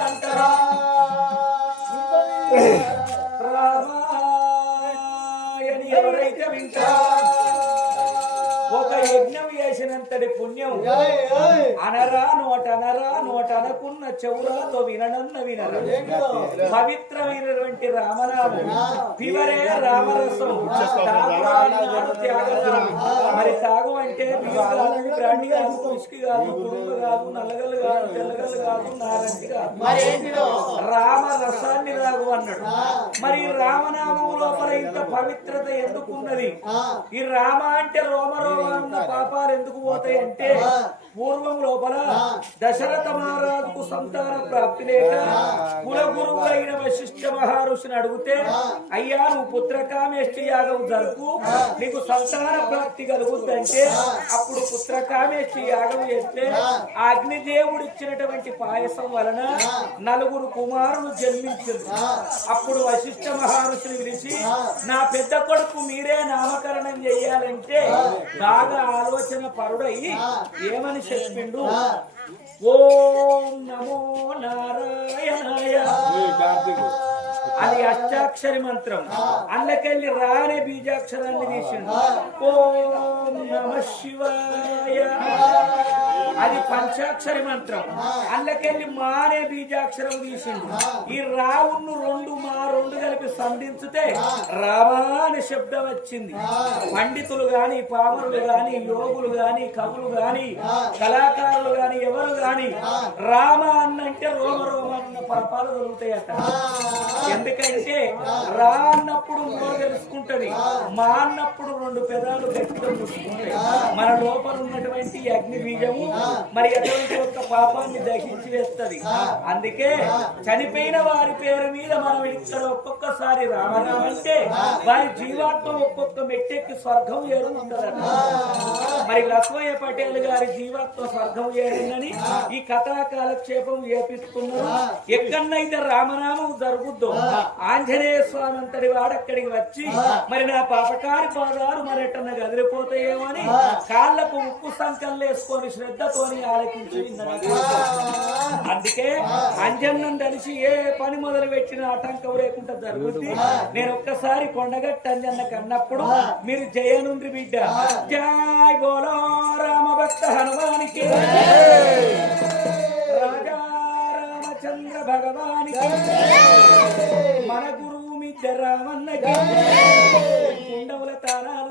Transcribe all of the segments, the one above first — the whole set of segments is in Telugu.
అంటారా రామాయని ఎవరైతే వింటారా ఒక యజ్ఞం చేసినంతటి పుణ్యం అనరా నోట అనరా నోట అనకున్న చెవులతో విననన్న వినరు. పవిత్రమైనటువంటి రామనామం. పివరే రామరసం. మరి తాగు అంటే బ్రాండి కాదు విస్కీ కాదు కుడుంబ కాదు నల్లగల్లు కాదు తెల్లగల్లు కాదు నారంటి కాదు రామ రసాన్ని రాగు అన్నాడు. మరి రామనామం లోపల ఇంత పవిత్రత ఎందుకున్నది? ఈ రామ అంటే రోమ పాపాలు ఎందుకు పోతాయి అంటే పూర్వం లోపల దశరథ మహారాజుకు సంతాన ప్రాప్తి లేక కుల గురువు అయిన వశిష్ఠ మహర్షిని అడిగితే అయ్యా నువ్వు పుత్రకామేష్టి యాగం జరుపు నీకు సంతాన ప్రాప్తి కలుగుద్దంటే అప్పుడు పుత్రకామేష్టి యాగం చేస్తే అగ్నిదేవుడు ఇచ్చినటువంటి పాయసం వలన నలుగురు కుమారులు జన్మించారు అప్పుడు వశిష్ఠ మహర్షిని పిలిచి నా పెద్ద కొడుకు మీరే నామకరణం చెయ్యాలంటే బాగా ఆలోచన పరుడై. ఏమని చెప్పిండు? ఓం నమో నారాయణాయ. అది అష్టాక్షరి మంత్రం. అందుకెళ్ళి రానే బీజాక్షరాన్ని తీసిండు. ఓం నమ శివాయ. అది పంచాక్షరి మంత్రం. అందుకెళ్ళి మానే బీజాక్షరం తీసిండు ఈ రావును రెండు మా రెండు కలిపి సంధించితే రామా అనే శబ్దం వచ్చింది. పండితులు గాని పామరులు గాని యోగులు గాని కవులు గాని కళాకారులు గాని ఎవరు గాని రామ అన్నంటే రోమ రోమ అన్న పరపాలు దొరుకుతాయట. ఎందుకంటే రా అన్నప్పుడు మో తెలుసుకుంటది. మా అన్నప్పుడు రెండు పెదాలు గట్టిగా చూసుకుంటాయి మన లోపల ఉన్నటువంటి అగ్ని బీజము మరి ఎటువంటి యొక్క పాపాన్ని దహించి వేస్తది అందుకే చనిపోయిన వారి పేరు మీద మనం ఇక్కడ ఒక్కొక్కసారి రామనామ అంటే వారి జీవాత్మ ఒక్కొక్క మెట్టెక్కి స్వర్గం చేరుకుంటారట మరి లక్ష్మయ్య పటేల్ గారి జీవాత్మ స్వర్గం చేరిందని ఈ కథా కాలక్షేపం చేపిస్తున్నారు ఎక్కడైతే రామనామం జరుగుద్దో ఆంజనేయ స్వామి అంతటి వాడక్కడికి వచ్చి మరి నా పాపకారి పాదాలు మరి ఎట్టన్నా గదిలిపోతాయేమో అని కాళ్ళకు ఉప్పు సంకలు వేసుకొని శ్రద్ధతోని ఆలకించి. అందుకే అంజన్నం తెలిసి ఏ పని మొదలు పెట్టిన ఆటంకం లేకుండా జరుగుద్ది. నేను ఒక్కసారి కొండగట్ట అంజన్న కన్నప్పుడు మీరు జయనుండ్రి బిడ్డ. జై బోలో రామ భక్త హనుమానికి. రాజా రామచంద్ర భగవానికి. మన గురువు మిద్ద రామన్నకి. కుండముల తారాలు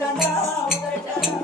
చరణ.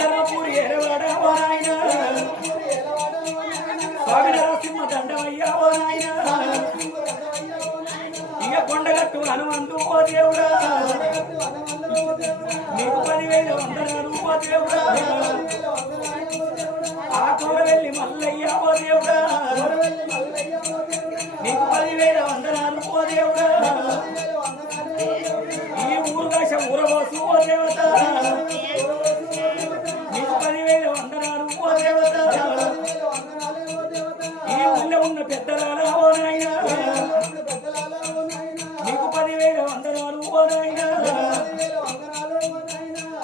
ధర్మపూరి ఎరవాడవో నాయన స్వామి నరసింహ దండమయ్యావో నాయన ఇక కొండగట్టు హనుమంతు ఓ దేవుడా. నీకు పదివేల వందనాలు ఓ దేవుడా. ఆ కూరవెల్లి మల్లయ్యా ఓ దేవుడా. నీకు పదివేల వందనాలు ఓ దేవుడా.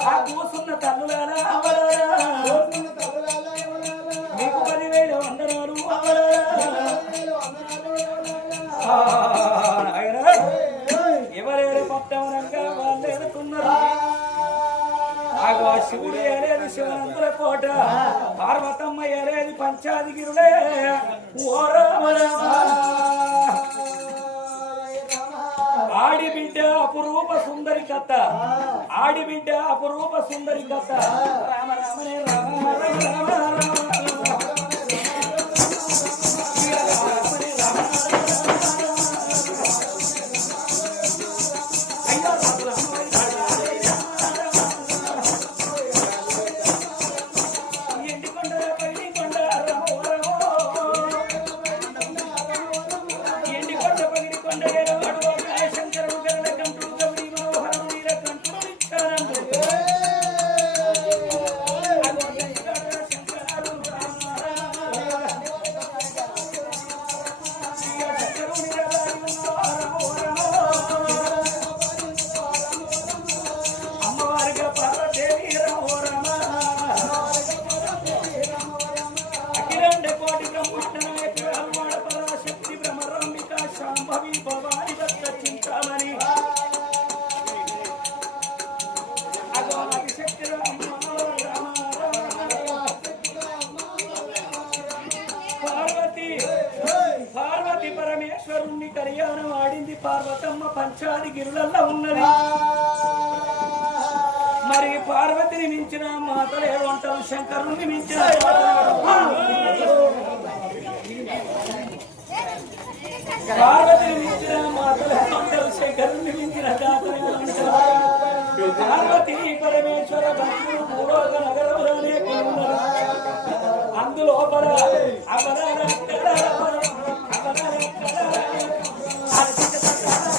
ఆ కూసున్న తల్లులారా మీకు పదివేల వందనాలు ఎవరేడు పట్టవనంగా వాళ్ళు ఎదుగుతున్నారు ఆగో శివుడు ఏడేది శివనంతుల కోట పార్వతమ్మ ఏడేది పంచాదిగిరుడే ఓరా అపురూప సుందరి కథ. ఆడిబిడ్డ అపురూప సుందరి కథ. రామ రామనే రామ రామ రామ రామ. పార్వతమ్మ పంచాది గిరులల్లో ఉన్నది. మరి పార్వతిని మించిన మాతలే ఉంటాం శంకరుని మించిన